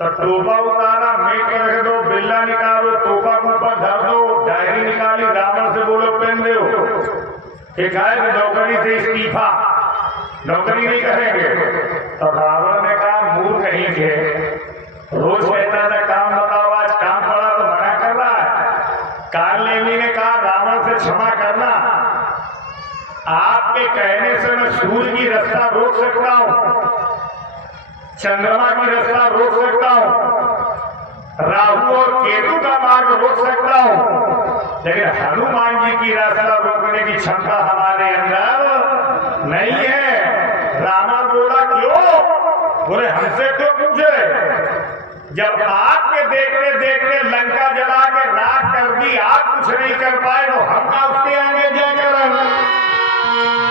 तो टोपा उतारा, मेट पर रख दो, बिल्ला निकालो, टोपा के ऊपर धर दो, डायरी निकाली, रावण से बोलो पेन दो कि नौकरी से इस्तीफा, नौकरी नहीं करेंगे। तो रावण ने कहा मूर्ख कहीं के, रोज कहता था काम बताओ, आज काम पड़ा तो मना कर रहा है। कालनेमी ने कहा रावण से क्षमा करना, आपके कहने से मैं सूर्य की रास्ता रोक सकता हूं, चंद्रमा की रास्ता रोक सकता हूं, राहु और केतु का मार्ग रोक सकता हूं, लेकिन हनुमान जी की रास्ता रोकने की क्षमता हमारे अंदर नहीं है। रावण बोला क्यों? बोले हमसे क्यों पूछे? जब आपके देखते देखते लंका जला के राख कर दी, आप कुछ नहीं कर पाए तो हम का उसके आगे जाकर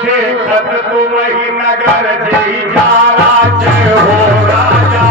देखत तुम ही नगर जी जा राज्य हो राजा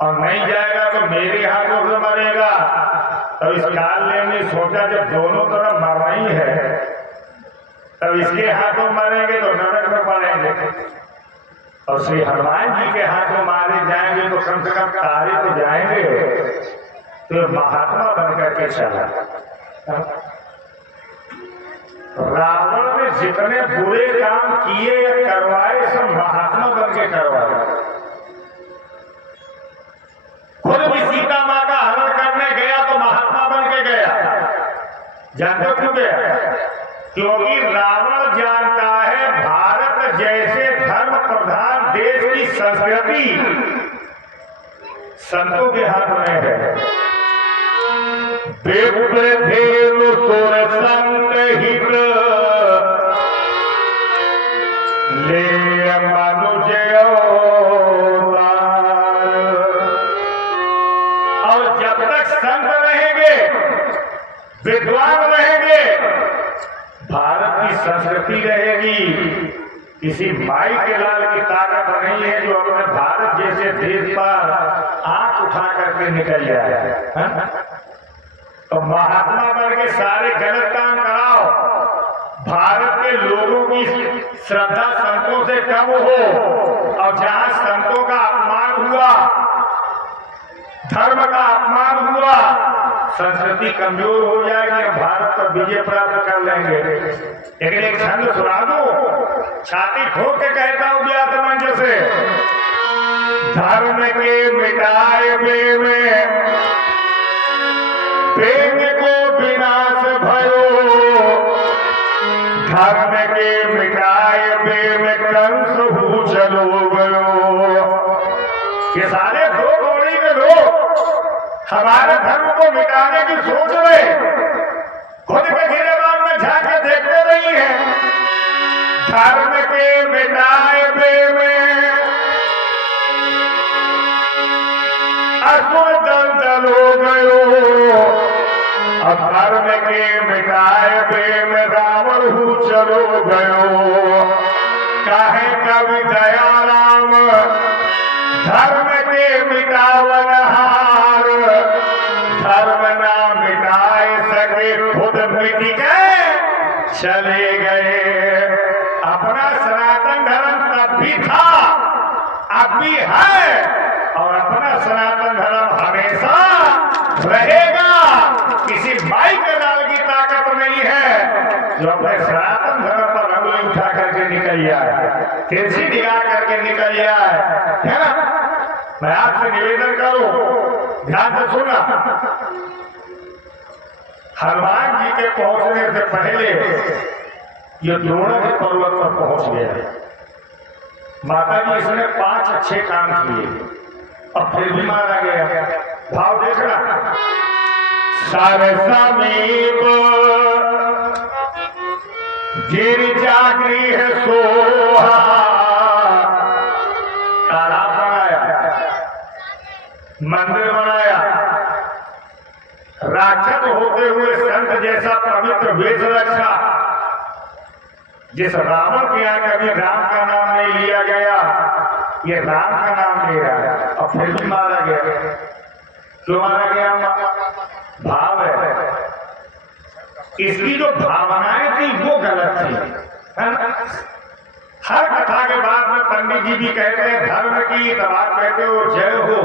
और नहीं जाएगा तो मेरे हाथों से मरेगा। तो इस कालनेमी ने सोचा जब दोनों तरफ मरना ही है तब इसके हाथों मरेंगे तो नरक में पड़ेंगे, और श्री हनुमान जी के हाथों मारे जाएंगे तो कम से कम तारे तो जाएंगे। तो महात्मा बनकर के चला। रावण ने जितने बुरे काम किए या करवाए सब महात्मा बन के करवाए। खुद भी सीता मां का हरण करने गया तो महात्मा बन के गया। जानते क्यों गया? क्योंकि रावण जानता है भारत जैसे धर्म प्रधान देश की संस्कृति संतों के हाथ में है। विप्र धेनु सुर संत हित ले मनुज संत रहेंगे, विद्वान रहेंगे, भारत की संस्कृति रहेगी। किसी माई के लाल की ताकत नहीं है जो अपने भारत जैसे देश पर आंख उठा करके निकल जाए। तो महात्मा बन के सारे गलत काम कराओ, भारत के लोगों की श्रद्धा संतों से कम हो, और जहां संतों का अपमान हुआ, धर्म का अपमान हुआ, संस्कृति कमजोर हो जाएगी, भारत पर विजय प्राप्त कर लेंगे। लेकिन एक छंद सुना दो, छाती ठोक के कहता हूं व्यास मंच से, धर्म के मिटाए में प्रेम को विनाश भयो, धर्म के मिटाए में कंस हूँ चलो गयो। ये सारे दो घोड़ी के लोग हमारे धर्म को मिटाने की सोच रहे, खुद के गिरेबान में झांके देखते नहीं है। धर्म के मिटाए में असुर दल हो गयो, अब धर्म के मिटाए में रावण हूँ चलो गयो। काहे कवि दयाराम धर्म के मिटावन हार, धर्म ना मिटाए सके खुद मिट के चले गए। अपना सनातन धर्म तब भी था, अब भी है, और अपना सनातन धर्म हमेशा रहेगा। किसी माई के लाल की ताकत नहीं है जो अपने सनातन धर्म पर अंगुली उठा करके निकल जाए, तिरछी निगाह करके निकल जाए, है ना। मैं आपसे निवेदन करूं, ध्यान से सुना, हनुमान जी के पहुंचने से पहले ये द्रोण के पर्वत पर पहुंच गया। माता जी इसने 5 अच्छे काम किए और फिर भी मारा गया। भाव देख रहा, सरसमीप गिरजा गृह सोहा, तालाब बनाया, मंदिर बनाया, राक्षस होते हुए संत जैसा पवित्र वेश रखा। जिस रावण के यहाँ कभी राम का नाम नहीं लिया गया, ये राम का नाम ले रहा है और फिर भी मारा गया। क्यों मारा गया? भाव है, इसकी जो भावनाएं थी वो गलत थी, है ना? हर कथा के बाद में पंडित जी भी कहते हैं धर्म की, तब आप कहते हो जय हो,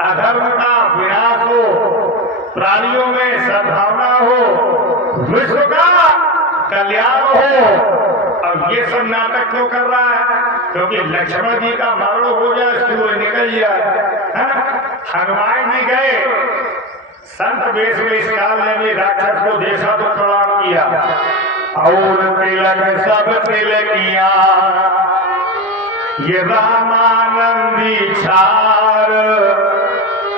अधर्म का विनाश हो, प्राणियों में सद्भावना हो, विश्व का कल्याण हो। अब ये सब नाटक क्यों कर रहा है? क्योंकि लक्ष्मण जी का मरण हो जाए, सूर्य निकल जाए, है ना? हनुमान जी गए संत वेश में, इस काल में राक्षस को देखा तो प्रणाम किया और तिलक सब तिलकिया, ये रामानंदी छार।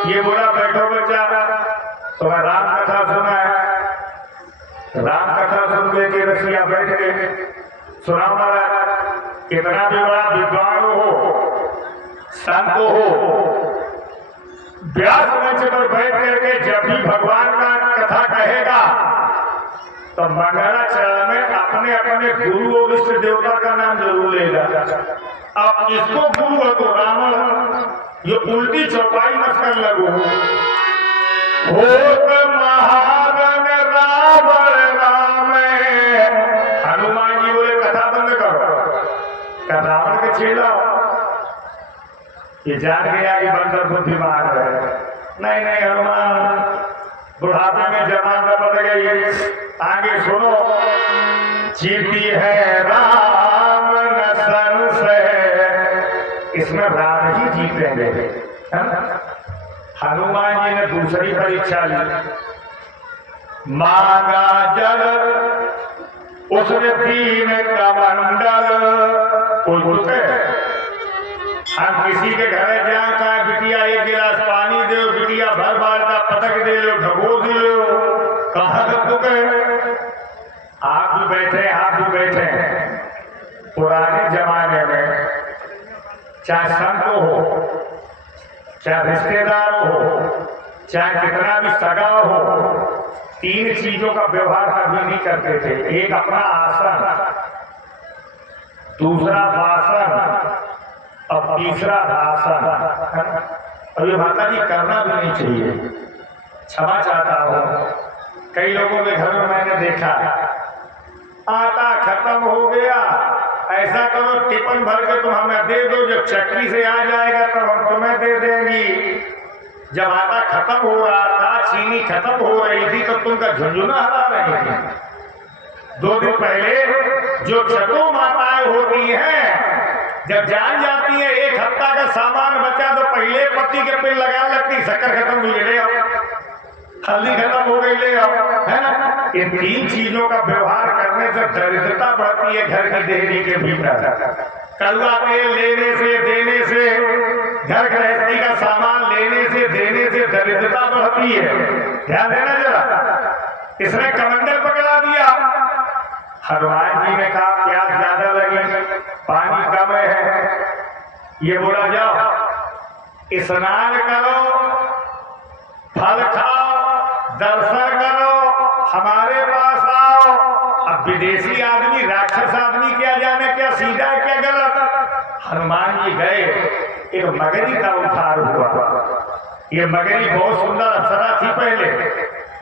ये बोला बैठो बच्चा, तुम्हें राम कथा सुना है? राम कथा सुनने के रसिया बैठ गए। सुना महाराज, कितना भी बड़ा विद्वान हो, संत हो, व्यास मंच पर बैठ करके जब भी भगवान का कथा कहेगा तो मंगलाचरण में अपने अपने गुरु और इष्ट देवता का नाम जरूर लेगा। अब इसको गुरु है तो रावण ये उल्टी चौपाई मत कर लगो। महारन रावण राम, हनुमान जी बोले कथा बंद करो, क्या रावण के चेला? ये जान गया कि बंदर बुद्धिमान है। नहीं नहीं हनुमान, बुढ़ापे में जवान बढ़ गई। आगे सुनो, जीती है राम न संशय, इसमें राम ही जीतेंगे, है ना? हनुमान जी ने दूसरी परीक्षा ली, मांगा जल उसने 3 कमंडल। हम किसी के घर जाए, कहा बिटिया 1 गिलास पानी दे, बिटिया भर बाल्टा पटक दे लो, ढगो दे लो, कहा आप भी बैठे, आप भी बैठे। पुराने जमाने में चाहे संत हो, चाहे रिश्तेदार हो, चाहे कितना भी सगा हो, 3 चीजों का व्यवहार कभी नहीं करते थे। एक अपना आसन, दूसरा वासन और तीसरा रासन। और ये माता जी करना भी नहीं चाहिए। क्षमा चाहता हूं, कई लोगों के घर में मैंने देखा आटा खत्म हो गया, ऐसा करो टिफिन भर के तुम हमें दे दो, जब चक्की से आ जाएगा तब हम तुम्हें दे देंगी। जब आटा खत्म हो रहा था, चीनी खत्म हो रही थी, तो तुमका झुंझुना हरा रही थी। 2 दिन पहले जो चतु माताएं होती हैं, जब जान जाती है 1 हफ्ता का सामान बचा तो पहले पत्ती के पेड़ लगा लगती, शक्कर खत्म हुई ले आओ, हल्दी खत्म हो गई ले आओ, है ना? इन 3 चीजों का व्यवहार करने से दरिद्रता बढ़ती है घर की देहरी के भीतर। कड़वा तेल लेने से, देने से, घर गृहस्थी का सामान लेने से, देने से दरिद्रता बढ़ती है। ध्यान देना जरा। इसने कमंडल पकड़ा दिया। हनुमान जी ने कहा प्यास ज्यादा लगी, पानी कम है। ये बोला जाओ स्नान करो, फल खाओ, दर्शन करो, हमारे पास आओ। अब विदेशी आदमी, राक्षस आदमी क्या जाने क्या सीधा क्या गलत। हनुमान जी गए, एक मगरी का उद्धार हुआ। ये मगरी बहुत सुंदर अप्सरा थी पहले।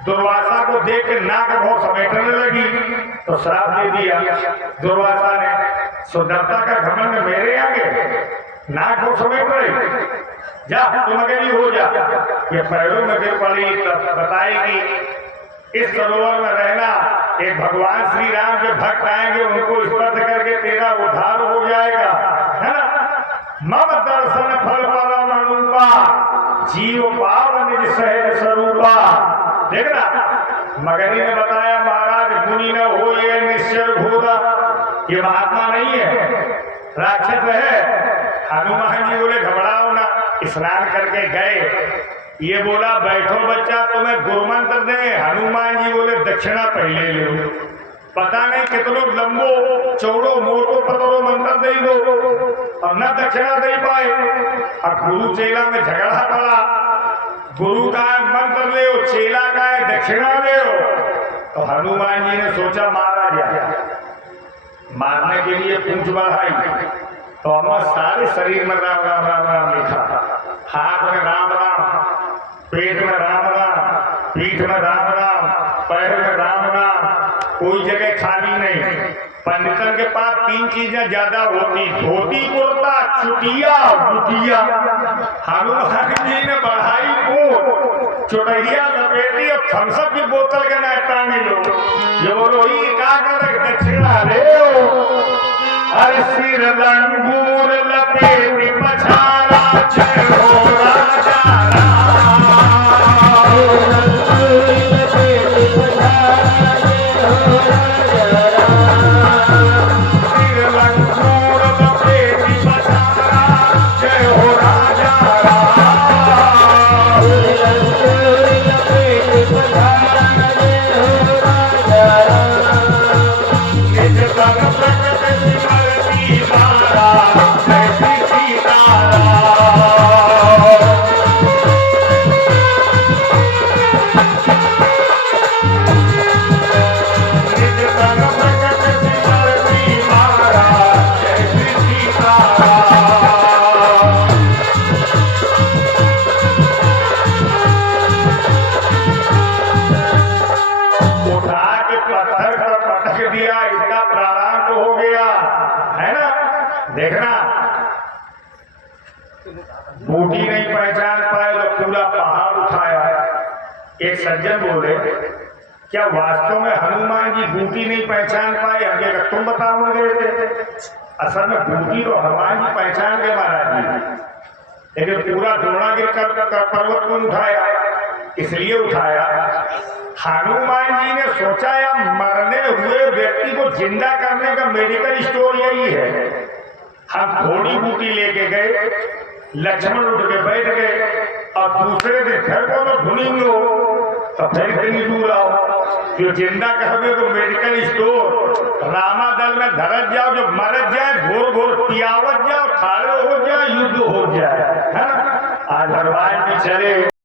दुर्वासा को देख के नाक बहुत समेटने लगी तो श्राप दे दिया दुर्वासा ने। सुंदरता का घमंड मेरे आगे, नाक बहुत समेट रही, जा तू मगरी हो जा। ये पैरों में गिर पड़ी, बताएगी इस सरोवर में रहना, एक भगवान श्री राम के भक्त आएंगे, उनको स्पर्श करके तेरा उद्धार हो जाएगा, है ना? मम दर्शन फल परम अनुपा, जीव पावन निज सहज स्वरूपा। देखना मगरी ने बताया महाराज मुनि न हो ये निश्चर घोरा, ये महात्मा नहीं है, राक्षस है। हनुमान जी बोले घबराओ ना, स्नान करके गए। ये बोला बैठो बच्चा तुम्हें गुरुमंत्र दे। हनुमान जी बोले दक्षिणा पहले लो, पता नहीं कितनों लंबो चौड़ो मोटो पतरो मंत्र दे दो और न दक्षिणा दे पाए। अब गुरु चेला में झगड़ा पड़ा, गुरु का है मंत्र ले, चेला का है दक्षिणा ले। तो हनुमान जी ने सोचा मारा गया, मारने के लिए पूंछ बढ़ाई तो हमारे सारे शरीर में राम राम राम राम लिखा, हाथ में राम राम, पेट में राम राम, पीठ में राम राम, पैर में राम राम, कोई जगह खाली नहीं। पंडितन के पास तीन चीजें ज्यादा होती, धोती कुर्ता चुटिया बुटिया। हनुमान जी ने बढ़ाई को चुटैया लपेटी और थम्सअप की बोतल के ना टांगी लो। जो बोलो ही का कर दक्षिणा ले, अरे सिर लंगूर लपेटी पछाड़ा जय हो राजा देखना। बूटी नहीं पहचान पाए तो पूरा पहाड़ उठाया। एक सज्जन बोले क्या वास्तव में हनुमान जी बूटी नहीं पहचान पाए? हमने कहा तुम बताओगे। असल में बूटी तो हनुमान जी पहचान के महाराज जी, लेकिन पूरा द्रोणागिरी कर पर्वत को उठाया। इसलिए उठाया हनुमान जी ने सोचा या मरने हुए व्यक्ति को जिंदा करने का मेडिकल स्टोर यही है। हम थोड़ी बूटी लेके गए, लक्ष्मण उठ के बैठ गए और दूसरे दिन फिर को ढूंढेंगे तो फिर कहीं दूर आओ, जो जिंदा कहोगे तो मेडिकल स्टोर रामादल में धरत जाओ, जो मरत जाए घोर घोर पियावत जाओ, खाड़े हो जाए, युद्ध हो जाए, है ना। आज भगवान भी चले।